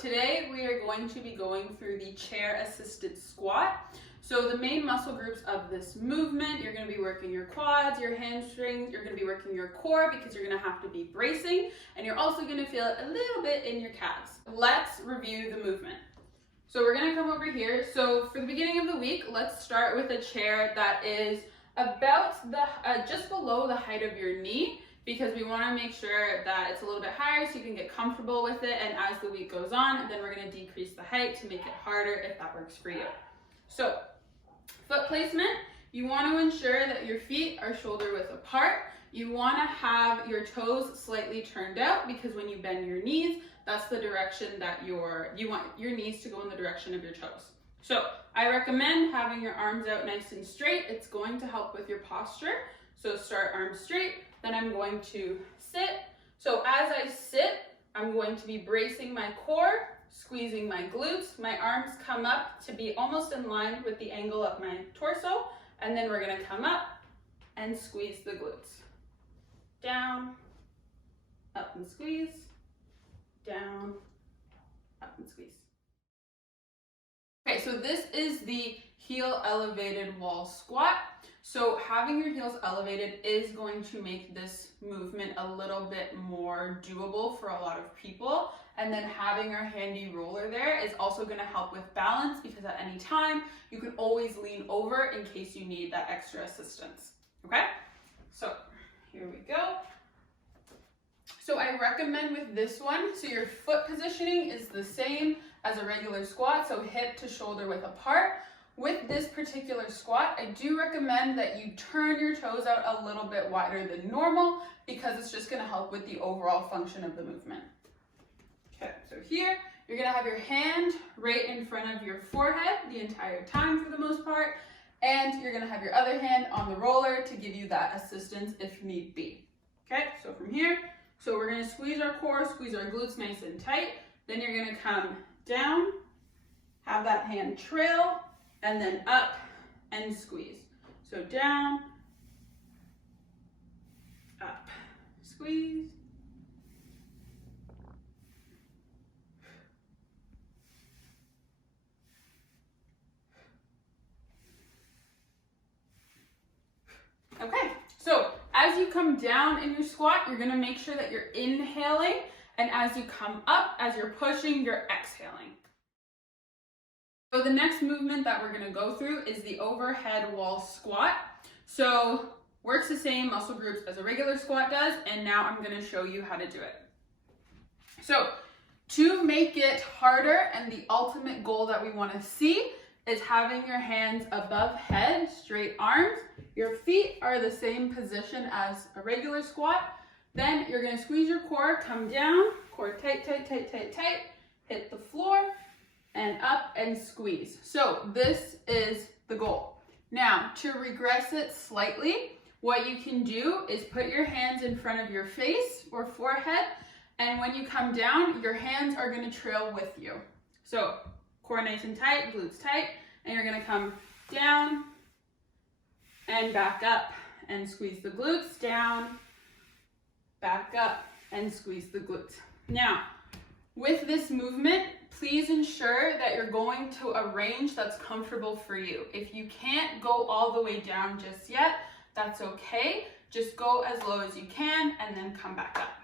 today we are going to be going through the chair assisted squat. So the main muscle groups of this movement, you're going to be working your quads, your hamstrings, you're going to be working your core because you're going to have to be bracing, and you're also going to feel it a little bit in your calves. Let's review the movement. So we're going to come over here. So for the beginning of the week, let's start with a chair that is about the just below the height of your knee, because we want to make sure that it's a little bit higher so you can get comfortable with it. And as the week goes on, then we're going to decrease the height to make it harder if that works for you. So foot placement, you want to ensure that your feet are shoulder width apart. You want to have your toes slightly turned out, because when you bend your knees, that's the direction that you want your knees to go in the direction of your toes. So I recommend having your arms out nice and straight. It's going to help with your posture. So start arms straight, then I'm going to sit. So as I sit, I'm going to be bracing my core, squeezing my glutes. My arms come up to be almost in line with the angle of my torso, and then we're gonna come up and squeeze the glutes. Down, up and squeeze, down, up and squeeze. Okay, so this is the heel elevated wall squat. So having your heels elevated is going to make this movement a little bit more doable for a lot of people. And then having our handy roller there is also going to help with balance, because at any time you can always lean over in case you need that extra assistance. Okay, so here we go. So I recommend with this one, so your foot positioning is the same as a regular squat, so hip to shoulder width apart. With this particular squat, I do recommend that you turn your toes out a little bit wider than normal, because it's just going to help with the overall function of the movement. Okay, so here, you're going to have your hand right in front of your forehead the entire time for the most part, and you're going to have your other hand on the roller to give you that assistance if need be. Okay, so from here, so we're going to squeeze our core, squeeze our glutes nice and tight, then you're going to come down, have that hand trail, and then up and squeeze. So down, up, squeeze, okay, so as you come down in your squat, you're going to make sure that you're inhaling, and as you come up, as you're pushing, you're exhaling. So the next movement that we're going to go through is the overhead wall squat. So works the same muscle groups as a regular squat does, and now I'm going to show you how to do it. So to make it harder, and the ultimate goal that we want to see is having your hands above head, straight arms. Your feet are the same position as a regular squat. Then you're going to squeeze your core, come down, core tight, tight, tight, tight, tight, hit the floor, and up and squeeze. So this is the goal. Now, to regress it slightly, what you can do is put your hands in front of your face or forehead, and when you come down, your hands are going to trail with you. So core nice and tight, glutes tight, and you're going to come down and back up and squeeze the glutes, down, back up, and squeeze the glutes. Now, with this movement, please ensure that you're going to a range that's comfortable for you. If you can't go all the way down just yet, that's okay. Just go as low as you can and then come back up.